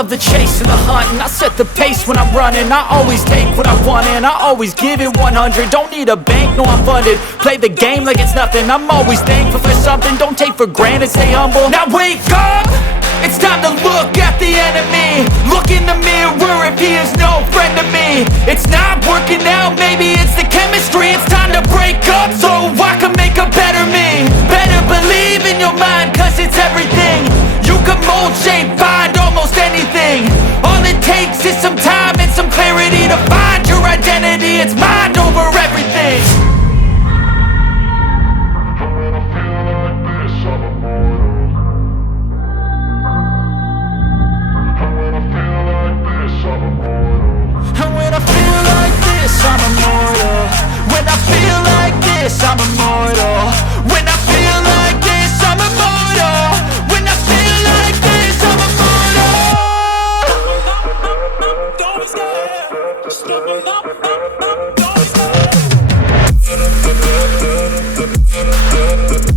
love the chase and the hunt, and I set the pace when I'm running. I always take what I want and I always give it 100. Don't need a bank, no I'm funded. Play the game like it's nothing. I'm always thankful for something. Don't take for granted, stay humble. Now wake up! It's time to look at the enemy. Look in the mirror if he is no friend to me. It's not working out, maybe it's the chemistry. It's time to break up so I can make a better me. Better believe in your mind, cause it's everything. You can mold, shape, find almost anything. All it takes is some time and some clarity to find your identity. It's mind over everything. And when I feel like this, I'm immortal. When I feel like this, I'm immortal. When I feel like this, I'm immortal. When I feel like this, I'm immortal. Don't be scared. Just look up. Don't be scared.